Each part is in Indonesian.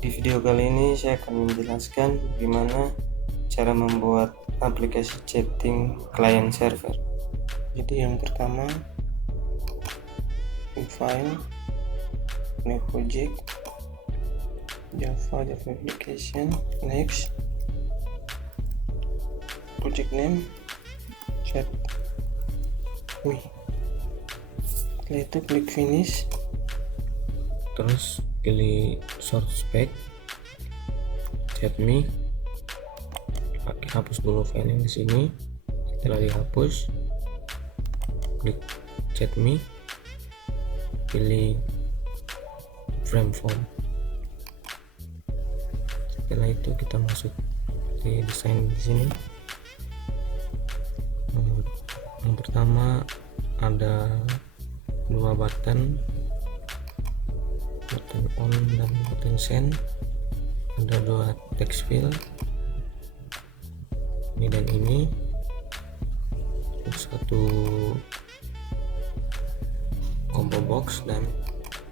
Di video kali ini saya akan menjelaskan bagaimana cara membuat aplikasi chatting client server. Jadi yang pertama, file, new project, Java application, next, project name, chat me. Setelah itu klik finish, terus pilih source spec, chat me. Hapus dulu file yang di sini. Setelah dihapus, klik chat me, pilih frame form. Setelah itu kita masuk di desain di sini. Yang pertama ada dua button on dan button send. Ada dua text field, ini dan ini, satu combo box dan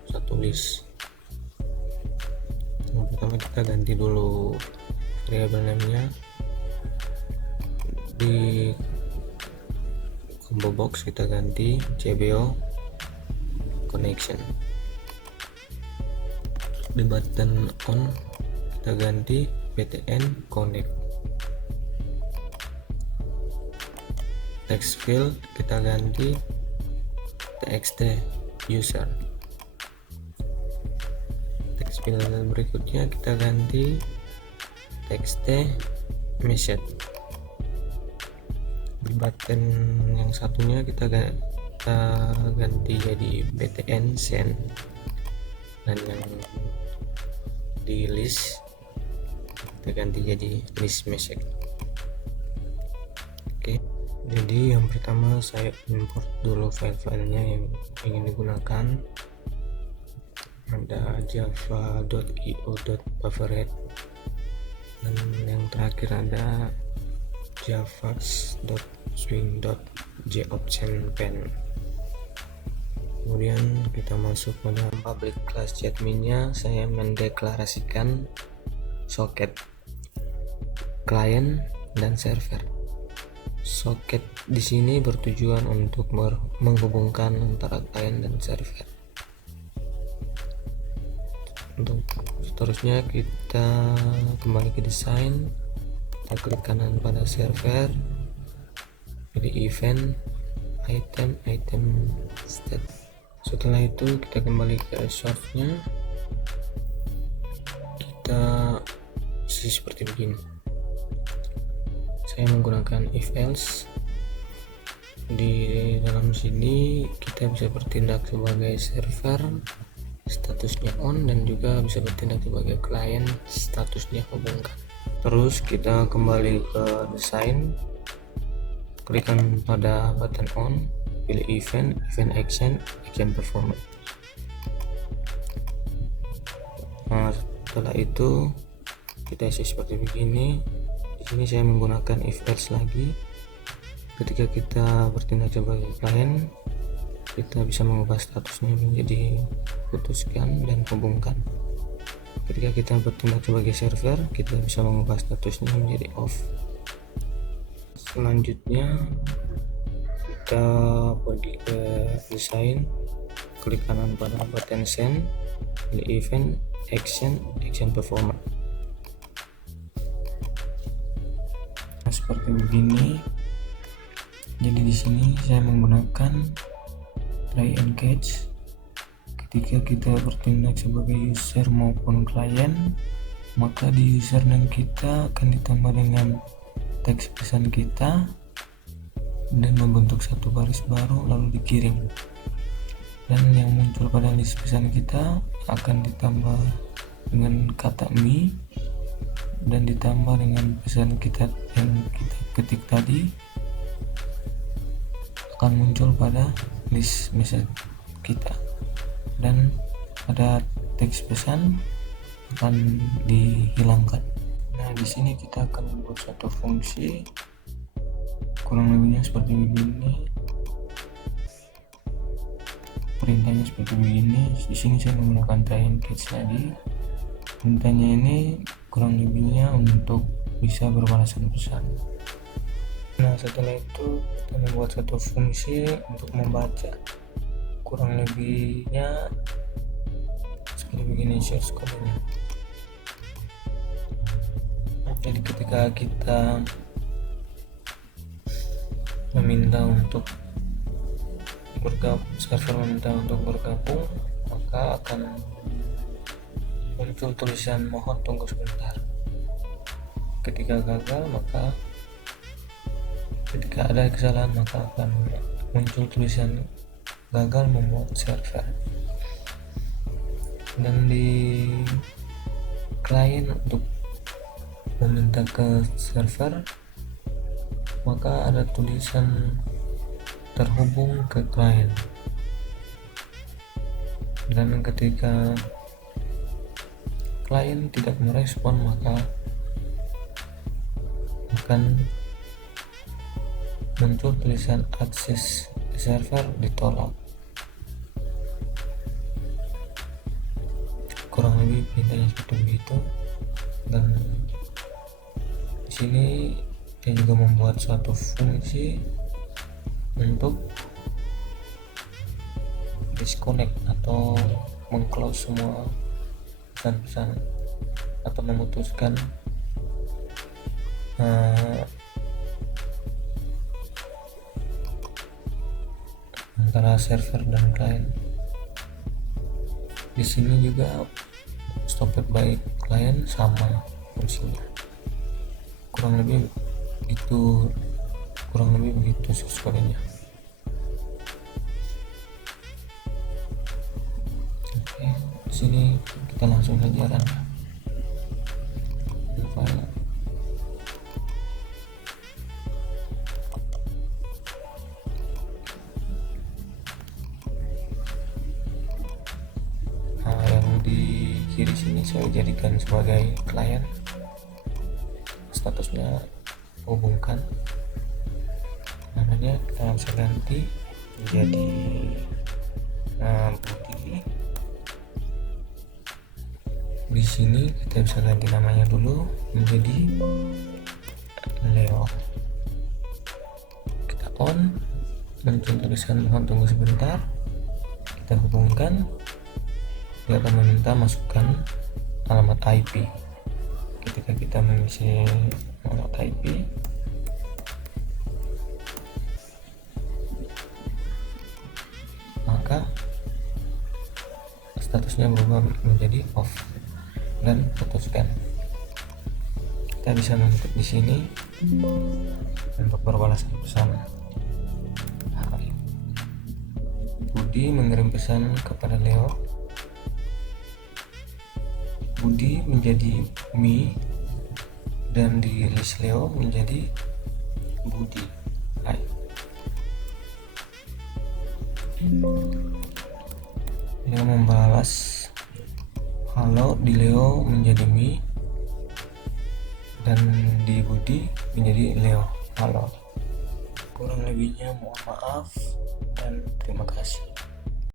satu list. Yang pertama kita ganti dulu variable name-nya. Di combo box kita ganti CBO connection. Di button on kita ganti PTN connect. Text field kita ganti TXT user. Text field berikutnya kita ganti TXT message. Di button yang satunya kita ganti jadi BTN send, dan yang di list kita ganti jadi list message. Oke, jadi yang pertama saya import dulu file-filenya yang ingin digunakan. Ada java.io.buffered, dan yang terakhir ada javax.swing.joptionpen. Kemudian kita masuk pada public class chatme-nya. Saya mendeklarasikan socket client dan server. Socket di sini bertujuan untuk menghubungkan antara client dan server. Untuk seterusnya kita kembali ke desain, kita klik kanan pada server, pilih event, item state. Setelah itu kita kembali ke source-nya, kita isi seperti begini. Saya menggunakan if else. Di dalam sini kita bisa bertindak sebagai server, statusnya on, dan juga bisa bertindak sebagai client, statusnya hubungkan. Terus kita kembali ke desain, klikkan pada button on, pilih event action performance. Nah, setelah itu kita isi seperti begini. Di sini saya menggunakan if else lagi. Ketika kita bertindak sebagai client, kita bisa mengubah statusnya menjadi putuskan dan hubungkan. Ketika kita bertindak sebagai server, kita bisa mengubah statusnya menjadi off. Selanjutnya kita pergi ke desain, klik kanan pada button send, pilih event action performance. Nah, seperti begini. Jadi di sini saya menggunakan try and catch. Ketika kita bertindak sebagai user maupun klien, maka di username kita akan ditambah dengan teks pesan kita dan membentuk satu baris baru lalu dikirim, dan yang muncul pada list pesan kita akan ditambah dengan kata me dan ditambah dengan pesan kita yang kita ketik tadi akan muncul pada list message kita, dan pada teks pesan akan dihilangkan. Nah, di sini kita akan membuat satu fungsi kurang lebihnya seperti begini. Perintahnya seperti begini. Di sini saya menggunakan try and catch lagi. Perintahnya ini kurang lebihnya untuk bisa berbalasan pesan. Nah, setelah itu kita membuat satu fungsi untuk membaca, kurang lebihnya seperti begini source code-nya. Jadi ketika kita meminta untuk bergabung, server meminta untuk bergabung, maka akan muncul tulisan mohon tunggu sebentar. Ketika gagal, maka ketika ada kesalahan, maka akan muncul tulisan gagal membuat server. Dan di klien untuk meminta ke server, maka ada tulisan terhubung ke klien. Dan ketika klien tidak merespon, maka akan muncul tulisan akses server ditolak. Kurang lebih perintahnya seperti itu. Dan di sini saya juga membuat suatu fungsi untuk disconnect atau meng-close semua pesan-pesan atau memutuskan antara server dan klien. Di sini juga stopped by klien sama fungsinya. Kurang lebih begitu source code-nya. Oke, di sini kita langsung saja run file. Nah, yang di kiri sini saya jadikan sebagai klien, statusnya hubungkan, namanya kita bisa ganti menjadi Budi. Di sini kita bisa ganti namanya dulu menjadi Leo. Kita on, muncul tulisan mohon tunggu sebentar. Kita hubungkan, dia akan meminta masukkan alamat IP. Ketika kita mengisi alamat IP, maka statusnya berubah menjadi off dan putuskan. Kita bisa mengetik di sini untuk berbalasan pesan. Budi mengirim pesan kepada Leo. Budi menjadi Mi dan di list Leo menjadi Budi. Hai. Leo membalas halo di Leo menjadi Mi dan di Budi menjadi Leo halo. Kurang lebihnya mohon maaf dan terima kasih.